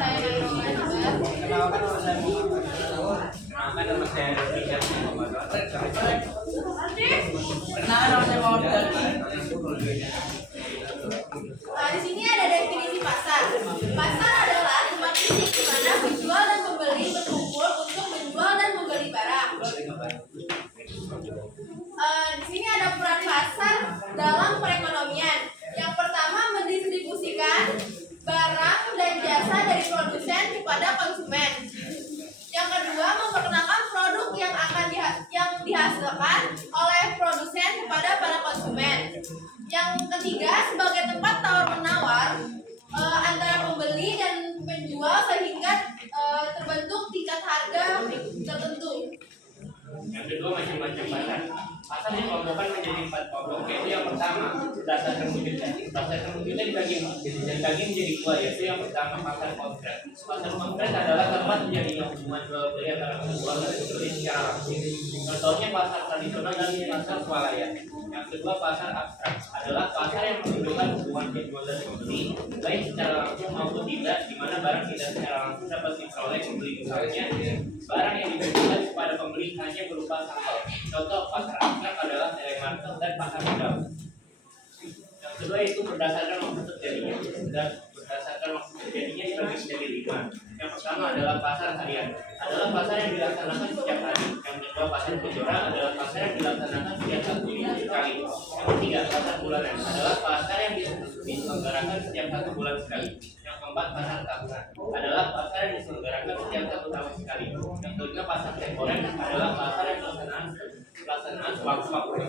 saya Roman juga. Kenalkan nama saya Muhammad. Kenalkan nama saya Richard Muhammad. Kenalkan nama saya Muhammad. Di sini ada definisi pasar. Pasar adalah tempat fisik di mana penjual dan pembeli berkumpul untuk menjual dan membeli barang. Di sini ada peran pasar dalam perekonomian. Yang pertama, mendistribusikan barang dan jasa dari produsen kepada konsumen. Yang kedua, memperkenalkan produk yang akan dihasilkan oleh produsen kepada para konsumen. Yang ketiga, sebagai tempat tawar-menawar antara pembeli dan penjual sehingga terbentuk tingkat harga tertentu. Yang kedua, macam-macam pasar. Pasar dikelompokkan menjadi 4 kelompok. Yaitu yang pertama, berdasarkan wujudnya. Berdasarkan wujudnya dibagi menjadi 2, yaitu yang pertama pasar konkret. Pasar konkret adalah tempat terjadinya hubungan jual beli antara penjual dan pembeli secara langsung. Contohnya pasar tradisional dan pasar swalayan. Yang kedua, pasar abstrak adalah pasar yang menunjukkan hubungan penjual dan pembeli baik secara langsung maupun tidak, di mana barang tidak secara langsung dapat diperoleh pembeli. Misalnya, barang yang diberikan kepada pembeli hanya berupa sampel. Contoh pasar abstrak adalah telemarket dan pasar modal. Yang kedua itu berdasarkan waktu terjadinya. Berdasarkan waktu terjadinya dibagi menjadi 5. Yang pertama adalah pasar harian, adalah pasar yang dilaksanakan setiap hari. Yang kedua, pasar kejora adalah pasar yang dilaksanakan setiap 1 minggu sekali. Yang ketiga, pasar bulanan adalah pasar yang diselenggarakan setiap 1 bulan sekali. Yang keempat, pasar tahunan adalah pasar yang diselenggarakan setiap 1 tahun sekali. Yang kelima, pasar temporer adalah pasar yang pelaksanaan waktu-waktu.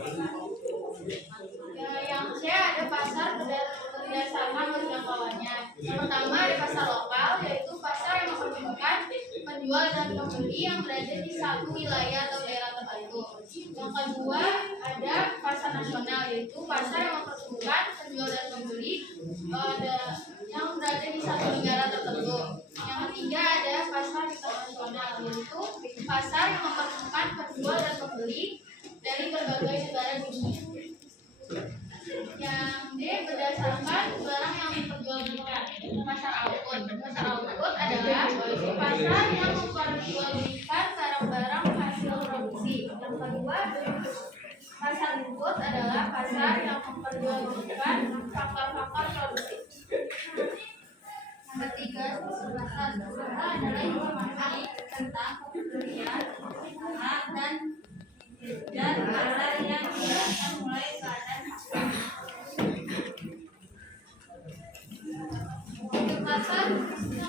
Yang C ada pasar berdasarkan jangkauannya. Yang pertama ada pasar lokal, yaitu pasar yang mempertemukan penjual dan pembeli yang berada di satu wilayah atau daerah tertentu. Yang kedua ada pasar nasional, yaitu pasar yang mempertemukan penjual dan pembeli yang berada di satu negara tertentu. Yang ketiga ada pasar internasional, yaitu pasar yang mempertemukan penjual dan pembeli dari berbagai negara dunia. Yang D berdasarkan barang yang diperjualbelikan. Pasar output. Pasar output adalah pasar yang memperjualbelikan barang-barang hasil produksi. Yang kedua, pasar input adalah pasar yang memperjualbelikan faktor-faktor produksi. Yang ketiga, pasar usaha adalah informasi tentang pembelian usaha dan pasar yang dilakukan mulai keadaan pasar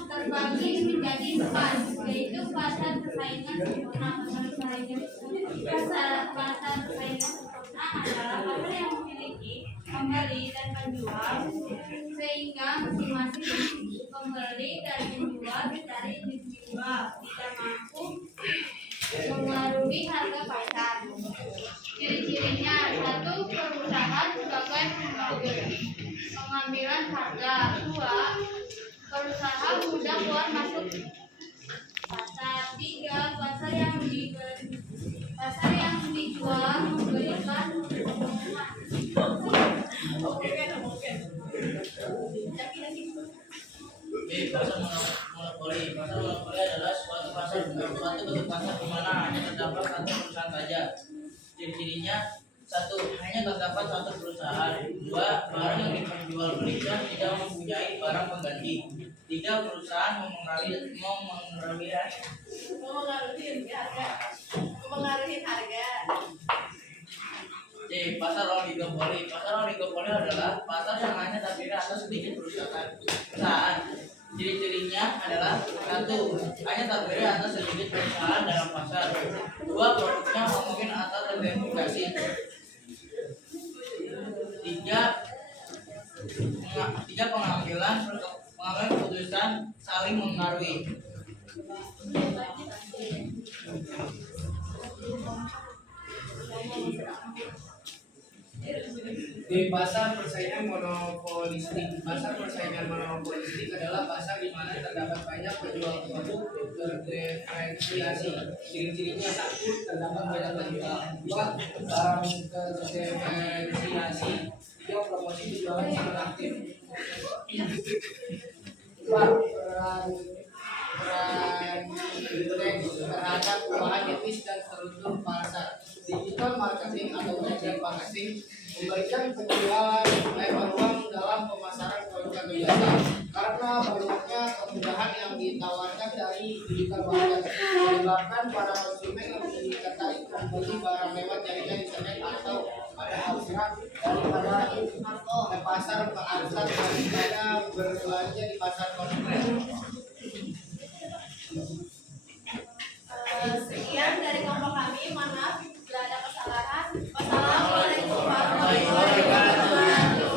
terbagi menjadi 4, yaitu pasar persaingan sempurna. Pasar persaingan sempurna adalah pasar yang memiliki pembeli dan penjual sehingga masing-masing pembeli dan penjual secara individual tidak mampu mengaruhi harga pasar. Ciri-cirinya: 1. Perusahaan sebagai pengambilan harga. 2. Perusahaan mudah keluar masuk pasar. 3. Pasar yang dijual memberikan Pasar monopoli. Pasar monopoli adalah suatu bentuk pasar di mana hanya terdapat satu perusahaan saja. Ciri-cirinya: 1. Hanya terdapat satu perusahaan. 2. Barang yang diperjualbelikan tidak mempunyai barang pengganti. 3. Perusahaan memengaruhi harga. C. Pasar oligopoli. Pasar oligopoli adalah pasar yang hanya terdiri atas sedikit perusahaan. Ciri-cirinya adalah: 1. Hanya terdiri atas sedikit perusahaan dalam pasar. 2. Produknya mungkin atau terverifikasi. 3. Pengambilan keputusan saling mengaruhi. Di pasar persaingan monopolistik. Pasar persaingan monopolistik adalah pasar di mana terdapat banyak penjual produk terdiferensiasi. Ciri-cirinya: 1. Terdapat banyak penjual. 2. Barang terdiferensiasi. 3. Promosi penjualan sangat aktif. 4. peran indeks terhadap perubahan etis dan struktur pasar. Digital marketing atau digital marketing memberikan peluang dalam pemasaran produk atau jasa karena banyaknya kemudahan yang ditawarkan dari digital marketing menyebabkan para konsumen lebih tertarik membeli barang lewat jaringan internet atau pada abstrak daripada pasar daripada berbelanja di pasar konsumen.